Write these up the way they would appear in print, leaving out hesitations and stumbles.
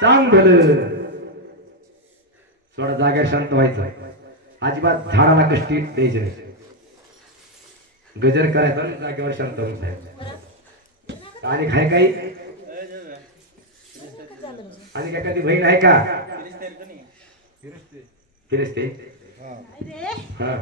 सांग भलं. थोडा जागेवर शांत व्हायचं, अजिबात झाडाला कष्टी द्यायचे नाही. गजर करायचा आणि जागेवर शांत होऊन जायचं. आणि काय काही आणि काय कधी बहीण आहे का? फिरस्ते हा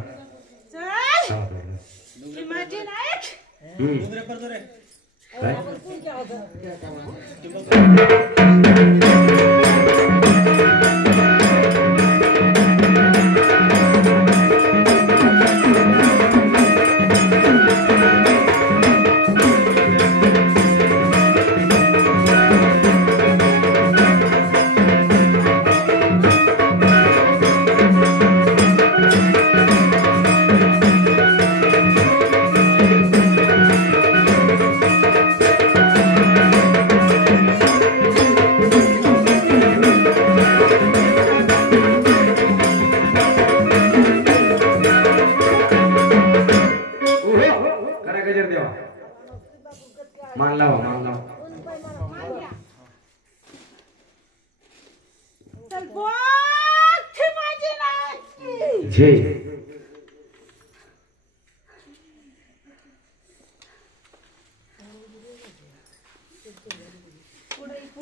मान लावा, मान लावा. जय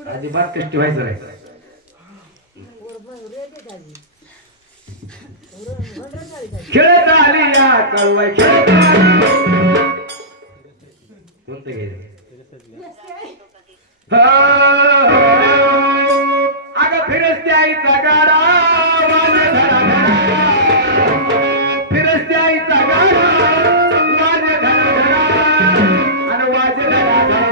अजिबात कष्ट व्हायचं नाही. खेळत आली या कळवाय खेळत कोणते घ्यायचं? अगं फिरस्ते आईचा गाडा माझ्या घरा, फिरस्ते आईचा गाडा माझ्या घरा आणि वाजे गाडा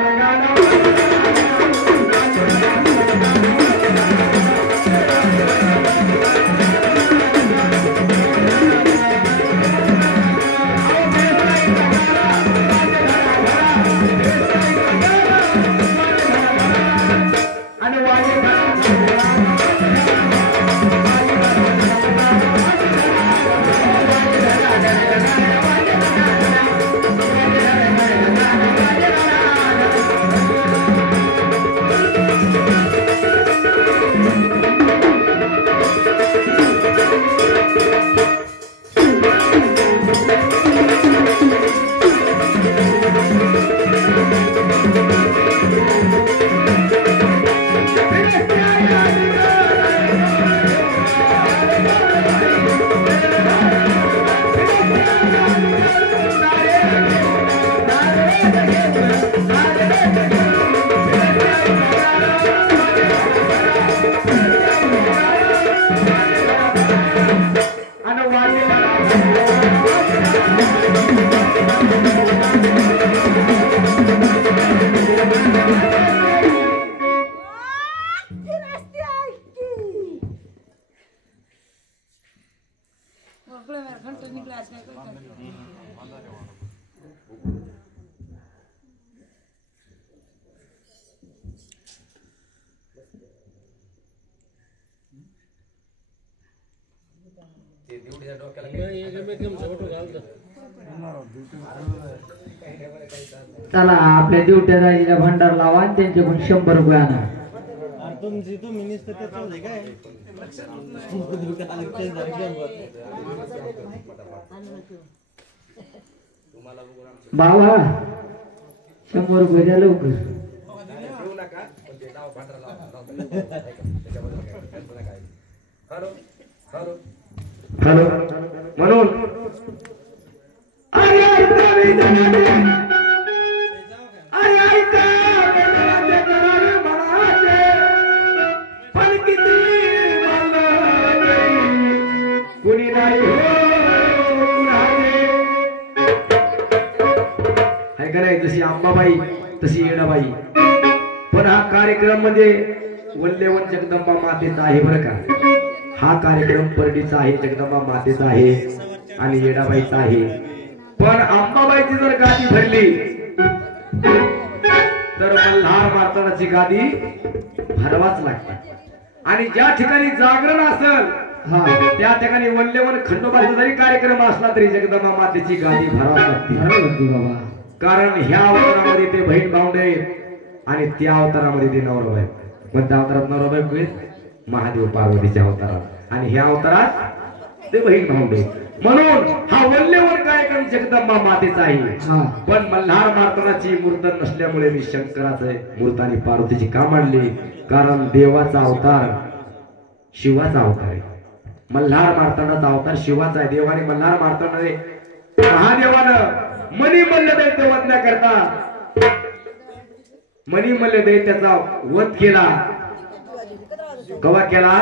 चला आपल्या ड्युट्या राहिलेल्या भंडार लावा आणि त्यांच्याकडून 100 रुपये आणा. बाबा 100 रुपये द्या लवकर. हॅलो म्हणून कुणी नाही आहे का नाही? जशी अंबाबाई तशी येडाबाई. पण हा कार्यक्रम म्हणजे वल्लेवन जगदंबा मातेचा आहे बरं का. हा कार्यक्रम परडीचा आहे, जगदंबा मातेचा आहे आणि येडाबाईचा आहे. पण अंबाबाईची जर गादी भरली तर मल्हार मार्तंडाची गादी भरवाच लागते. आणि ज्या ठिकाणी जागरण असेल त्या ठिकाणी वल्लेवन खंडोबाचा जरी कार्यक्रम असला तरी जगदंबा मातेची गादी भरावी लागते बाबा. कारण ह्या अवतारामध्ये ते बहीण भावंड आहेत आणि त्या अवतारामध्ये ते नवरा बायको. कोणत्या अवतारात नवरा बायको आहेत? महादेव पार्वतीच्या अवतारात, आणि ह्या अवतारात ते बहीण भावंडे. म्हणून हा वल्लेवर कार्यक्रम जगदंबा मातेचा आहे. पण मल्हार मार्तनाची मूर्त नसल्यामुळे मी शंकराचे मूर्त आणि पार्वतीची का मांडली? कारण देवाचा अवतार शिवाचा अवतार आहे. मल्हार मार्तंडाचा अवतार शिवाचा आहे. देवाने मल्हार मार्तंडाने महादेवानं मणिमल्ल दैत्य वधण्या करता मणिमल्ल दैत्याचा वध केला. कवा केला?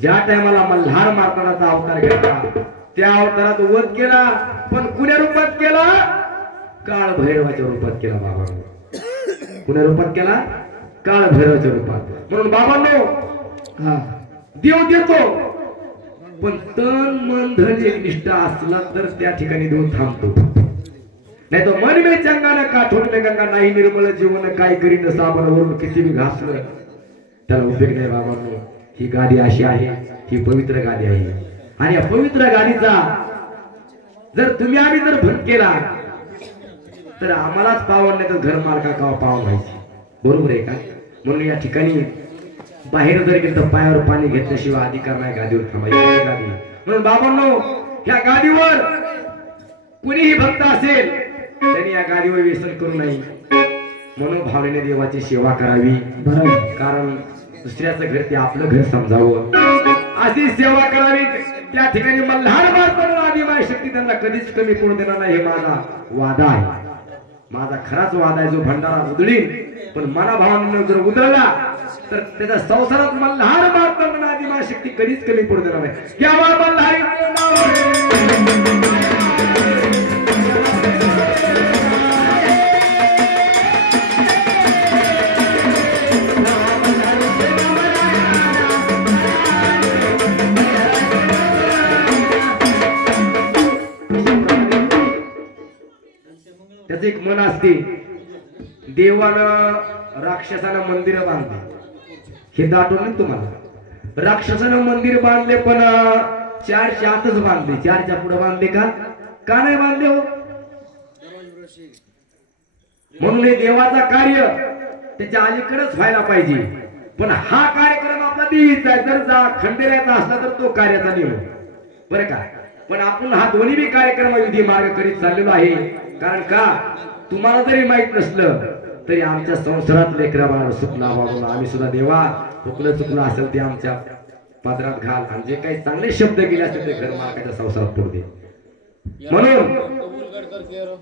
ज्या टायमाला मल्हार मार्तंडाचा अवतार घेतला त्या अवतारात वध केला. पण कुण्या रूपात केला? काळ भैरवाच्या रूपात केला. बाबांनो, कुण्या रूपात केला? काळ भैरवाच्या रूपात. म्हणून बाबांनो, देव देतो, पण तन मन धन एक निष्ठा असला तर त्या ठिकाणी देव थांबतो. नाही तर मन में चंगाना काठोडले गंगा नाही निर्मळ जीवन काय करीन साबणावरून किती बी घासलं त्याला उपयोग नाही. बाबांनो, ही गादी अशी आहे, ही पवित्र गादी आहे, आणि या पवित्र गादीचा जर तुम्ही आम्ही जर भंग केला तर आम्हालाच पावन नाही तर घर मालका का पावन व्हायची. बरोबर आहे का? म्हणून या ठिकाणी बाहेर जर गेलं तर पायावर पाणी घेतल्याशिवाय अधिकार नाही गादीवर थांबायची गादी. म्हणून बाबांनो, ह्या गादीवर कुणीही भक्त असेल त्यांनी या गादीवर व्यसन करू नये. म्हणून भावनेने देवाची सेवा करावी. कारण दुसऱ्याचं घर ते आपलं घर समजावं अशी सेवा करावी. त्या ठिकाणी मल्हार मार्तंड आदिमाय शक्ती त्यांना कधीच कमी पडू देणार नाही. हे माझा वादा आहे, माझा खराच वादा आहे. जो भंडारा उधळील पण मनाभावानं जर उधळला तर त्याच्या संसारात मल्हार मार्तंड आदिमाय शक्ती कधीच कमी पडू देणार नाही. केवळ मल्हारीचं नाव त्याचं एक मन असते. देवानं राक्षसानं मंदिर बांधले, हे दाटून नाही तुम्हाला. राक्षसानं मंदिर बांधले पण चारच्या आतच बांधले, चारच्या पुढे बांधले का नाही बांधले हो? म्हणून हे देवाचा कार्य त्याच्या अलीकडेच व्हायला पाहिजे. पण हा कार्यक्रम आपला देवीचा आहे. जर खंडेराचा असला तर तो कार्याचा नियम बरं का. पण आपण हा दोन्ही बी कार्यक्रम विधी मार्ग करीत चाललेलो आहे. कारण का, तुम्हाला जरी माहित नसलं तरी आमच्या संसारात लेकरा बाळा सुखला बाबा आम्ही सुद्धा देवा चुकलं असेल ते आमच्या पदरात घाल, आणि जे काही चांगले शब्द गेले असतील ते घर मार्गाच्या संसारात पडू दे. म्हणून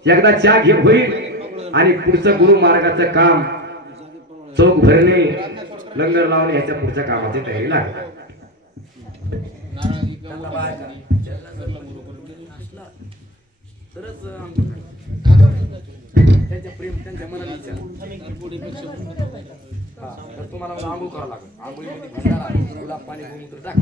एकदा चहा घे होईल आणि पुढचं गुरु मार्गाचं काम चौक भरणे लंगर लावणे ह्याच्या पुढच्या कामाची तयारी लागते. त्यांच्या प्रेम त्यांच्या मनात तुम्हाला आंघोळ करावं लागेल. आंघोळीमध्ये भंडारा गुलाब पाणी गोमूत्र टाक.